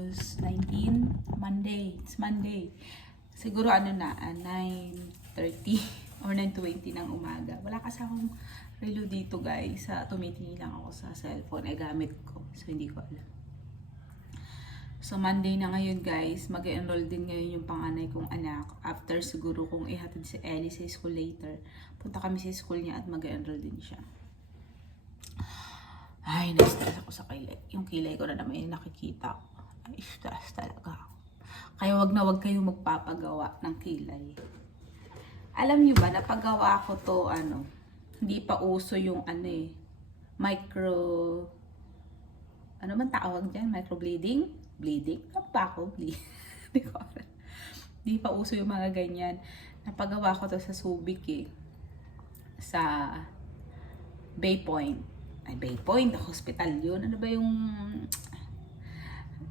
August 19, Monday. It's Monday. Siguro ano na, 9:30 or 9:20 ng umaga. Wala kasi akong relo dito guys. Tumitingin lang ako sa cellphone. Gamit ko. So hindi ko alam. So Monday na ngayon guys. Mag-enroll din ngayon yung panganay kong anak. After siguro kung ihatid si Ellie sa school later. Punta kami sa school niya at mag-enroll din siya. Ay, na-stress ako sa kilay. Yung kilay ko na naman yung nakikita ko. Ay, stress talaga ako. Kaya wag na wag kayong magpapagawa ng kilay. Alam niyo ba, napagawa ko to, hindi pa uso yung micro, ano man tawag dyan? Microbleeding? Bleeding? Ano pa ako? Hindi pa uso yung mga ganyan. Napagawa ko to sa Subic sa Bay Point. Bay Point, hospital yun. Ano ba yung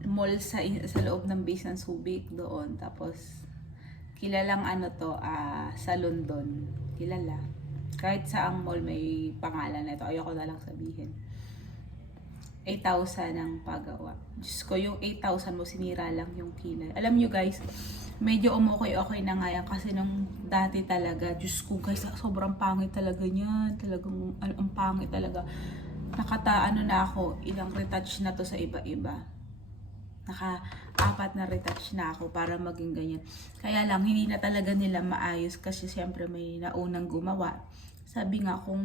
mall sa loob ng base ng Subic doon. Tapos, kilalang sa London. Kilala. Kahit saang mall may pangalan na ito. Ayoko na lang sabihin. 8,000 ang pagawa. Diyos ko, yung 8,000 mo, sinira lang yung kilay. Alam nyo guys, medyo okay na nga yan. Kasi nung dati talaga, Diyos ko guys, sobrang pangit talaga niyan. Talagang, ang pangit talaga. Na ako, ilang retouch na to sa iba-iba. Naka-4 na retouch na ako para maging ganyan. Kaya lang, hindi na talaga nila maayos kasi siyempre may naunang gumawa. Sabi nga, kung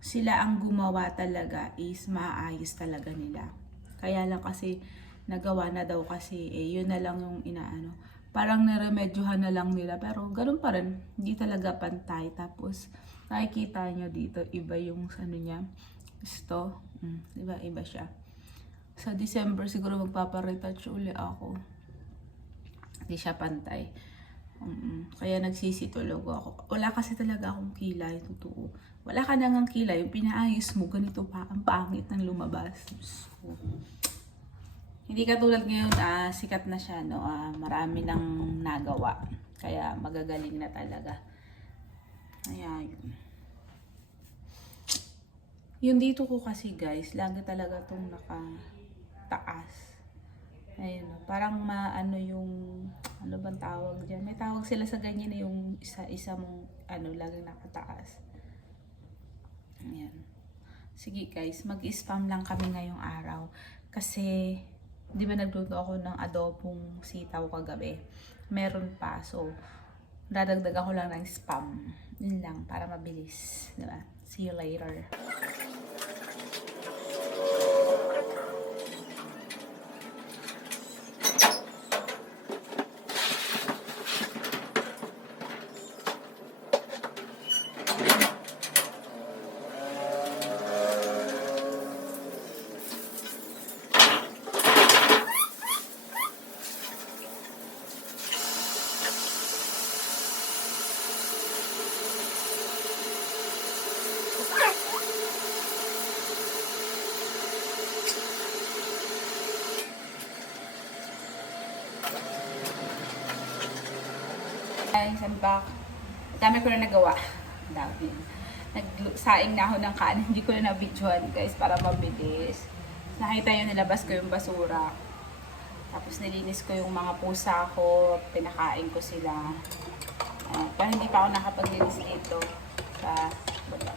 sila ang gumawa talaga is maayos talaga nila. Kaya lang kasi, nagawa na daw kasi, yun na lang yung inaano. Parang naremedyohan na lang nila, pero ganun pa rin, hindi talaga pantay. Tapos, nakikita nyo dito, iba yung niya. Gusto, diba? Iba siya. Sa December siguro magpaparetouch uli ako. Hindi siya pantay. Kaya nagsisitulog ako. Wala kasi talaga akong kilay, totoo. Wala ka nang kilay, yung pinaayos mo, ganito pa, ang pangit ng lumabas. So, hindi katulad ngayon, sikat na siya, no? Marami nang nagawa. Kaya magagaling na talaga. Ayan. Yung dito ko kasi guys, lagi talaga itong nakataas. Ayun, parang yung, ano bang tawag dyan? May tawag sila sa ganyan na yung isa mong, laging nakataas. Ayan. Sige guys, mag-spam lang kami ngayong araw. Kasi, di ba nagluto ako ng adobong sitaw kagabi? Meron pa, so, dadagdag ako lang ng spam. Yun lang, para mabilis. Diba? See you later. Guys, I'm back. Dami ko na nagawa. Dami. Nagsaing na ako ng kanin. Hindi ko na na-videoan guys para mabilis. Nakita yun, nilabas ko yung basura. Tapos nilinis ko yung mga pusa ko. Pinakain ko sila. Para hindi pa ako nakapaglinis dito sa baba.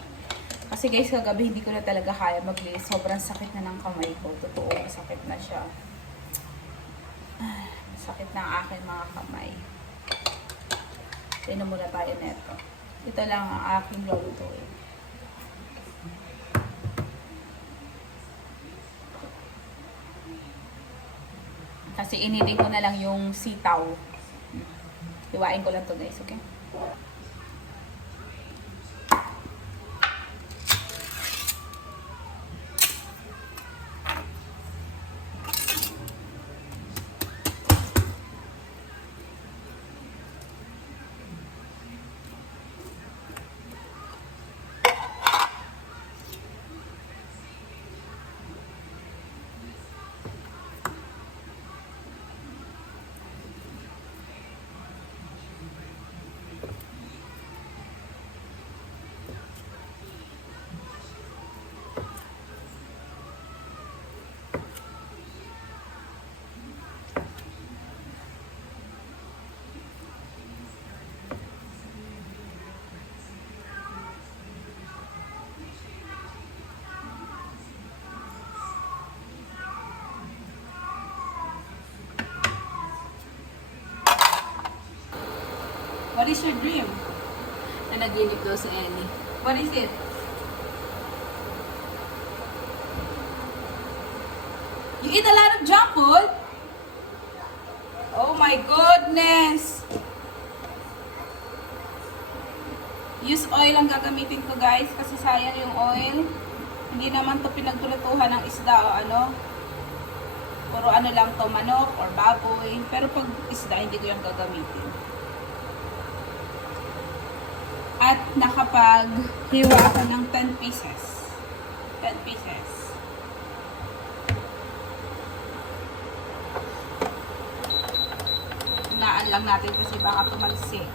Kasi guys, kagabi hindi ko na talaga kaya maglinis. Sobrang sakit na ng kamay ko. Totoo, masakit na siya. Sakit na ang aking mga kamay. Tinan muna tayo neto. Ito lang ang aking lulutuin. Kasi iniling ko na lang yung sitaw. Hiwain ko lang to guys, okay? What is your dream? Na naglinig daw si Ellie. What is it? You eat a lot of junk food? Oh my goodness! Use oil ang gagamitin ko guys kasi sayang yung oil. Hindi naman to pinagtulutuhan ng isda o ano. Puro ano lang to, manok or baboy. Pero pag isda, hindi ko yung gagamitin. At nakapag-hiwa ako ng 10 pieces. 10 pieces. Hinaan lang natin kasi baka tumalsik.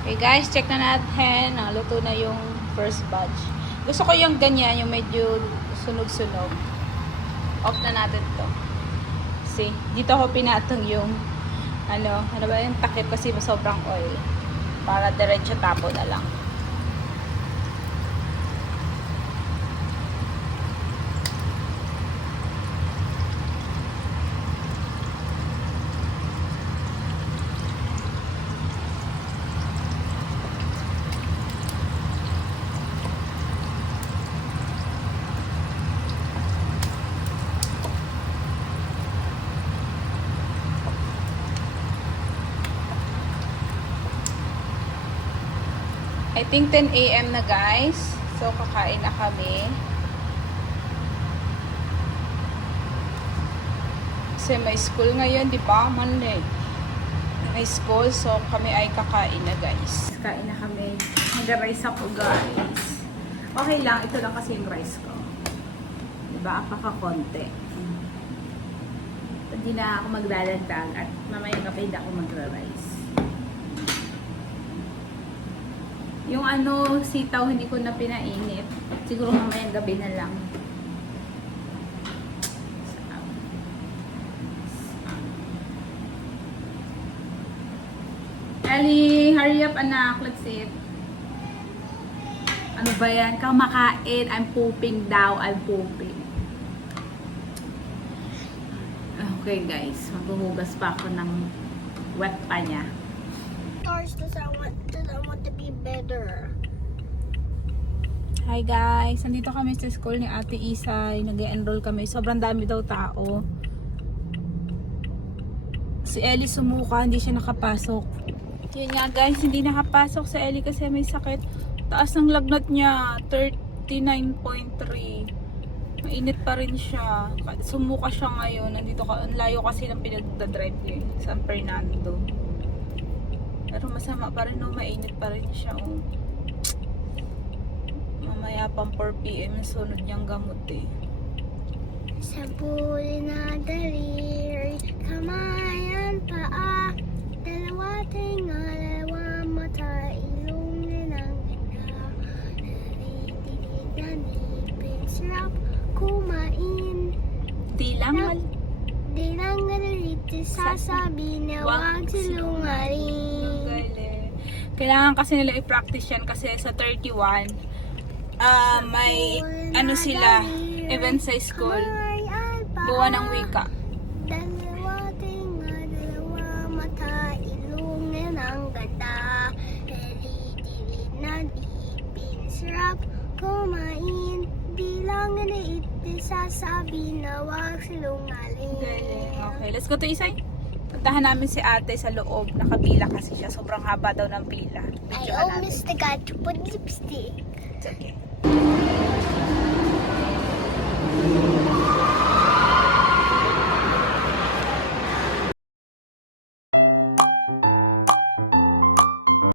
Okay guys, check na natin. Luto na yung first batch. Gusto ko yung ganyan, yung medyo sunog-sunog. Off na natin to. See, dito ko pinatong yung ano ba yung takip kasi sobrang oil. Para diretso tapo na lang. I think 10 AM na guys. So, kakain na kami. Kasi may school ngayon, di ba? Monday. May school. So, kami ay kakain na guys. Kain na kami. Nag-rice ako guys. Okay lang. Ito lang kasi yung rice ko. Diba? Apaka-konti. Hindi na ako magdadagdag at mamayang gabi hindi ako magra-rice. Yung ano, sitaw, hindi ko na pinainit. Siguro mamayang gabi na lang. Ellie, hurry up anak. Let's eat. Ano ba yan? Kamakain. I'm pooping daw. I'm pooping. Okay guys, maghuhugas pa ako ng wet pa niya. Does I want to be better. Hi guys, nandito kami sa school ni Ate Isay. Nag-enroll kami. Sobrang dami daw tao. Si Ellie sumuka, hindi siya nakapasok. Yun nga guys, hindi nakapasok si Ellie kasi may sakit. Taas ng lagnat niya, 39.3. Mainit pa rin siya. Sumuka siya ngayon. Nandito ka, ang layo kasi ng pinagdadrive niya, San Fernando. Pero masama pa rin, no? Mainit pa rin siya. Oh. Mamaya pang 4 PM sunod niyang gamot eh. Sa buhay na daliri, kamayan paa, dalawa tinga, dalawa mata, ilong ng ganda, narinig na nipin, sarap kumain. Di lang Di lang naliliti, sasabi na wag silungarin. Kailangan kasi nila i-practice yan kasi sa 31 may ano sila event sa school, buwan ng wika. Dalawa tinga, dalawa mata, ilong ng ganda, naliliti na nipin, sarap kumain. Di lang naliliti, sasabi na wag silungarin. Okay, let's go to Isay. Puntahan namin si ate sa loob. Nakapila kasi siya. Sobrang haba daw ng pila. I Videohan natin. almost forgot to put lipstick. It's okay.